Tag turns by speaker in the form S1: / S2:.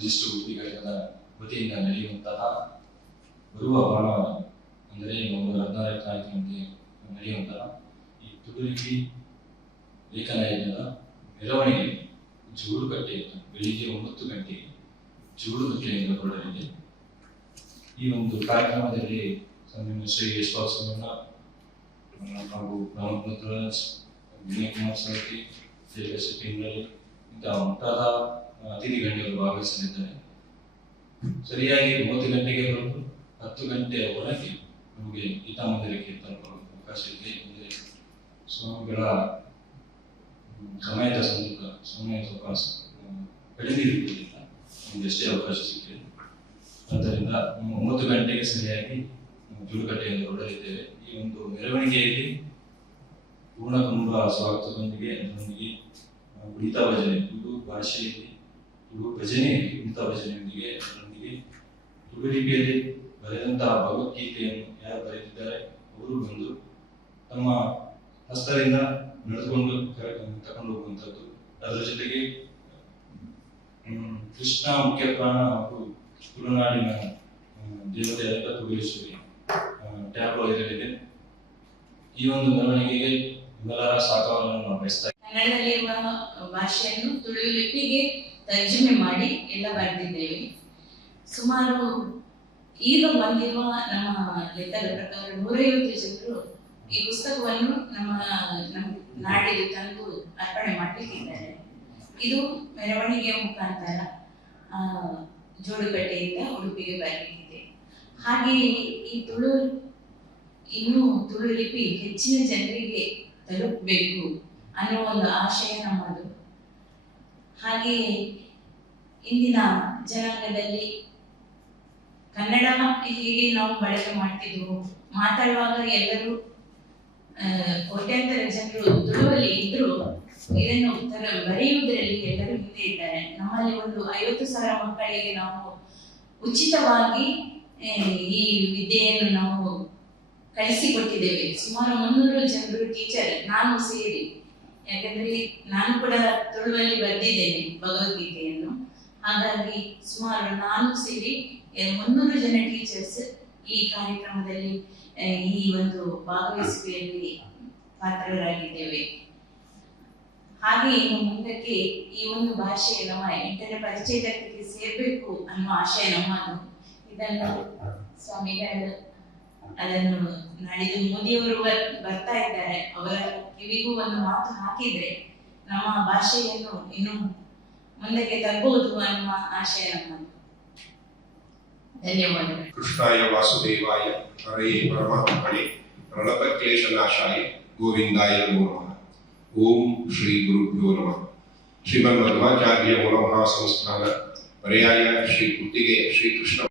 S1: Register ಉದ್ದಿಗಳಿಂದ ವತಿಯಿಂದ ನಡೆಯುವಂತಹ ಬರುವ ಭಾನುವಾರ ಅಂದರೆ ನವೆಂಬರ್ ಹದಿನಾರನೇ ತಾರೀಕಿನಂತೆ ನಡೆಯುವಂತಹ ಈ ತುಳುಲಿಪಿ ಲೇಖನ ಯಜ್ಞದ ಮೆರವಣಿಗೆ ಕಟ್ಟೆ ಬೆಳಿಗ್ಗೆ ಒಂಬತ್ತು ಗಂಟೆಗೆ ಜೋಡುಕಟ್ಟೆಯಿಂದ ಹೊರಡಲಿದೆ ಈ ಒಂದು ಕಾರ್ಯಕ್ರಮದಲ್ಲಿ ಶ್ರೀ ಆ, ಹಾಗೂ ಪ್ರಮೋದ್ ಮುದ್ರಾಜ್ ವಿನಯ್ ಕುಮಾರ್ ಜಯ ಶೆಟ್ಟಿಂಗಳಿ ಇಂತಹ ಮುಂತಾದ ಅತಿಥಿ ಗಣ್ಯರು ಭಾಗವಹಿಸಲಿದ್ದಾರೆ. ಸರಿಯಾಗಿ ಮೂವತ್ತು ಗಂಟೆಗೆ ಹೊರಟು, ಹತ್ತು ಗಂಟೆ ಒಳಗೆ ನಮಗೆ ಗೀತಾ ಮಂದಿರಕ್ಕೆ ತಲುಪಲು ಅವಕಾಶ ಇದೆ ಅಂದರೆ ಸ್ವಾಮಿಗಳ ಸಮಯದ ಸಂದರ್ಭ, ಸಮಯದ ಅವಕಾಶ ಕಡಿಮೆ ಇರುವುದಿಲ್ಲ ನಮ್ಗೆ ಎಷ್ಟೇ ಅವಕಾಶ ಸಿಕ್ಕಿದೆ ಆದ್ದರಿಂದ ಒಂಬತ್ತು ಗಂಟೆಗೆ ಸರಿಯಾಗಿ ಜುಡುಕಟ್ಟೆಯಿಂದ ಹೊರಡಲಿದ್ದೇವೆ. ಈ ಒಂದು ಮೆರವಣಿಗೆಯಲ್ಲಿ ಪೂರ್ಣ ಕುಂಭ ಸ್ವಾಗತದೊಂದಿಗೆ ಅದರೊಂದಿಗೆ ಕುಣಿತ ಭಜನೆ ತುಳು ಭಾಷೆಯಲ್ಲಿ ತುಳು ಭಜನೆ ಕುಣಿತ ಭಜನೆಯೊಂದಿಗೆ ಅದರೊಂದಿಗೆ ತುಳು ಲಿಪಿಯಲ್ಲಿ ಬರೆದಂತಹ ಭಗವದ್ಗೀತೆಯನ್ನು ಯಾರು ಬರೆದಿದ್ದಾರೆ, ಅವರು ಬಂದು ತಮ್ಮ ಹಸ್ತದಿಂದ ನಡೆದುಕೊಂಡು ತಗೊಂಡು ಹೋಗುವಂಥದ್ದು. ಅದರ ಜೊತೆಗೆ ಕೃಷ್ಣ ಮುಖ್ಯ ಪ್ರಾಣ ಹಾಗೂ ತುಳುನಾಡಿನ ದೇವತೆಯಾದ ತುಳೇಶ್ವರಿ ಟ್ಯಾಬ್ಲೋ ಇರಲಿದೆ ಈ ಒಂದು ಮೆರವಣಿಗೆಗೆ ನಿಮ್ಮೆಲ್ಲರ ಸಹಕಾರವನ್ನು ನಾವು ಬಯಸ್ತಾ
S2: ಕನ್ನಡದಲ್ಲಿರುವ ಭಾಷೆಯನ್ನು ತುಳು ಲಿಪಿಗೆ ತರ್ಜುಮೆ ಮಾಡಿ ಎಲ್ಲ ಬರೆದಿದ್ದೇವೆ. ಸುಮಾರು ಈಗ ಬಂದಿರುವ ನಮ್ಮ ಲೆಕ್ಕದ ಪ್ರಕಾರ ನೂರೈವತ್ತು ಜನರು ಈ ಪುಸ್ತಕವನ್ನು ನಮ್ಮ ನಮ್ಮ ನಾಡಿಗೆ ತಂದು ಅರ್ಪಣೆ ಮಾಡಲಿಕ್ಕಿದ್ದಾರೆ. ಇದು ಮೆರವಣಿಗೆಯ ಮುಖಾಂತರ ಆ, ಜೋಡುಕಟ್ಟೆಯಿಂದ ಉಡುಪಿಗೆ ಬರಲಿಕ್ಕಿದೆ. ಹಾಗೆಯೇ ಈ ತುಳು ಇನ್ನು ತುಳು ಲಿಪಿ ಹೆಚ್ಚಿನ ಜನರಿಗೆ ತಲುಪಬೇಕು ಅನ್ನೋ ಒಂದು ಆಶಯ ನಮ್ಮದು ಹಾಗೆಯೇ ಇಂದಿನ ಜನಾಂಗದಲ್ಲಿ ಕನ್ನಡ ಹೇಗೆ ನಾವು ಬಳಕೆ ಮಾಡ್ತಿದ್ವು, ಮಾತಾಡುವಾಗ ಎಲ್ಲರೂ ಕೋಟ್ಯಾಂತರ ಜನರು ದೂರದಲ್ಲಿ ಇದ್ರು ಇದನ್ನು ತರ ಬರೆಯುವುದರಲ್ಲಿ ಎಲ್ಲರೂ ಹಿಂದೆ ಇದ್ದಾರೆ. ನಮ್ಮಲ್ಲಿ ಒಂದು ಐವತ್ತು ಸಾವಿರ ಮಕ್ಕಳಿಗೆ ನಾವು ಉಚಿತವಾಗಿ ಈ ವಿದ್ಯೆಯನ್ನು ನಾವು ಕಲಿಸಿಕೊಟ್ಟಿದ್ದೇವೆ ಸುಮಾರು ಮುನ್ನೂರು ಜನರು ಟೀಚರ್ ನಾನು ಸೇರಿ. ಯಾಕಂದ್ರೆ ನಾನು ಕೂಡ ತುಳುವಲ್ಲಿ ಬರೆದಿದ್ದೇನೆ ಭಗವದ್ಗೀತೆಯನ್ನು. ಹಾಗಾಗಿ ಸುಮಾರು ನಾನು ಸೇರಿ ಮುನ್ನೂರು ಜನ ಟೀಚರ್ಸ್ ಈ ಕಾರ್ಯಕ್ರಮದಲ್ಲಿ ಈ ಒಂದು ಭಾಗವಹಿಸುವಿಕೆಯಲ್ಲಿ ಪಾತ್ರರಾಗಿದ್ದೇವೆ. ಹಾಗೆ ಇನ್ನು ಮುಂದಕ್ಕೆ ಈ ಒಂದು ಭಾಷೆ ನಮ್ಮ ಎಂಟನೇ ಪರಿಚಯಕ್ಕೆ ಸೇರ್ಬೇಕು ಅನ್ನೋ ಆಶಯ ನಮ್ಮದು. ಇದನ್ನು ಸ್ವಾಮಿಗಳು ಅದನ್ನು ನಾಡಿದ್ದು ಮೋದಿಯವರು ಬರ್- ಬರ್ತಾ ಇದ್ದಾರೆ. ಅವರ ಕಿವಿಗೂ ಒಂದು ಮಾತು ಹಾಕಿದ್ರೆ ನಮ್ಮ ಭಾಷೆಯನ್ನು ಇನ್ನು ಮುಂದಕ್ಕೆ ತರಬಹುದು ಅನ್ನುವ ಆಶಯ ನಮ್ಮದು ಧನ್ಯವಾದಗಳು.
S3: ಕೃಷ್ಣಾಯ ವಾಸುದೇವಾಯ, ಹರಯೇ ಪರಮಾತ್ಮನೆ ರಣಪಕ್ಲೇಶನಾಶಾಯ ಗೋವಿಂದಾಯ ನಮೋ. ಓಂ ಶ್ರೀ ಗುರುಭ್ಯೋ ನಮಃ. ಶ್ರೀಮನ್ ಮಧ್ವಾಚಾರ್ಯ ಮನೋಮಹಾ ಸಂಸ್ಥಾನ ಪರ್ಯಾಯ ಶ್ರೀ ಕುತ್ತಿಗೆ ಶ್ರೀಕೃಷ್ಣ